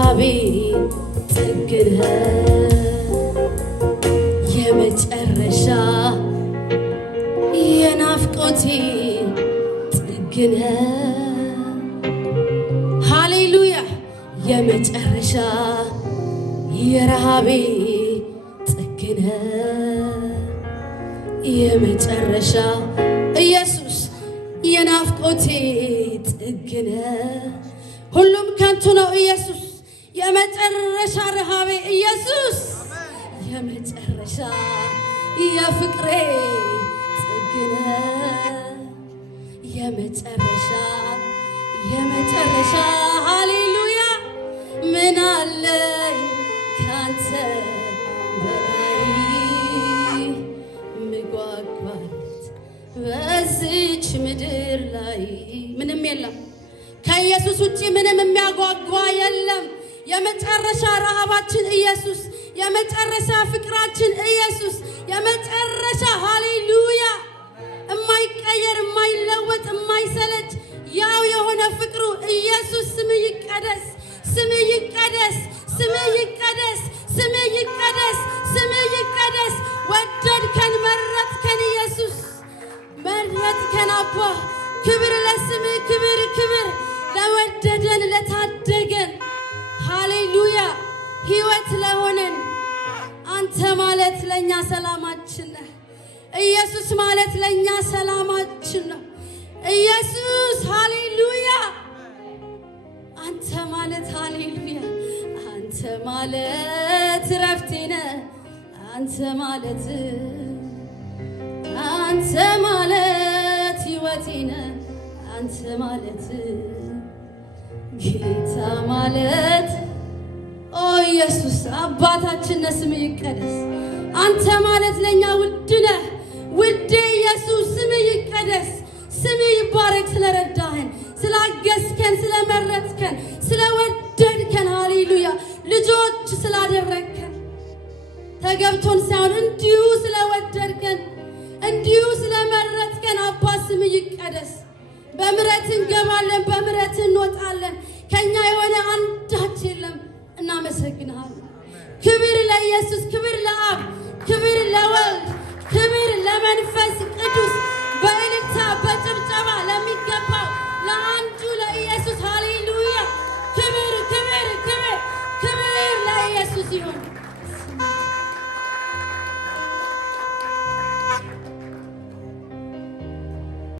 የረሃቤ ጥግነ የመጨረሻ የናፍቆቴ ጥግነ ሃሌሉያ የመጨረሻ የረሃቤ ጥግነ የመጨረሻ ኢየሱስ የናፍቆቴ ጥግነ ሁሉም ከንቱ ነው ኢየሱስ የመጨረሻ ረሃቤ ኢየሱስ የመጨረሻ የፍቅሬ ጥግነ የመጨረሻ ሃሌሉያ ምን አለኝ ካንተ በላይ ምጓጓለት በዚች ምድር ላይ ምንም የለም ከኢየሱስ ውጪ ምንም የሚያጓጓ የለም የመጨረሻ ረሃባችን ኢየሱስ የመጨረሻ ፍቅራችን ኢየሱስ የመጨረሻ ሃሌሉያ የማይቀየር የማይለወጥ የማይሰለች ያው የሆነ ፍቅሩ ኢየሱስ ስም ይቀደስ ስም ይቀደስ ስም ይቀደስ ስም ይቀደስ ስም ይቀደስ ወደድከን መረጥከን ኢየሱስ መረጥከን አባ ክብር ለስም ክብር ለወደደን ለታደገን ሃሌሉያ ሕይወት ለሆነን አንተ ማለት ለኛ ሰላማችን ነህ ኢየሱስ ማለት ለኛ ሰላማችን ነው ኢየሱስ ሃሌሉያ አንተ ማለት ሃሌሉያ አንተ ማለት ረፍቴ ነህ አንተ ማለት ሕይወቴ ነህ አንተ ማለት ጌታ ማለት ኦ ኢየሱስ አባታችን ነህ ስም ይቀደስ አንተ ማለት ለኛ ውድ ነህ ውዴ ኢየሱስ ስም ይቀደስ ስም ይባረክ ስለረዳህን ስላገዝከን ስለመረጥከን ስለወደድከን ሃሌሉያ ልጆች ስላደረግከን ተገብቶን ሳይሆን እንዲሁ ስለወደድከን እንዲሁ ስለመረጥከን አባ ስም ይቀደስ በምሕረት እንገባለን በምሕረት እንወጣለን ከኛ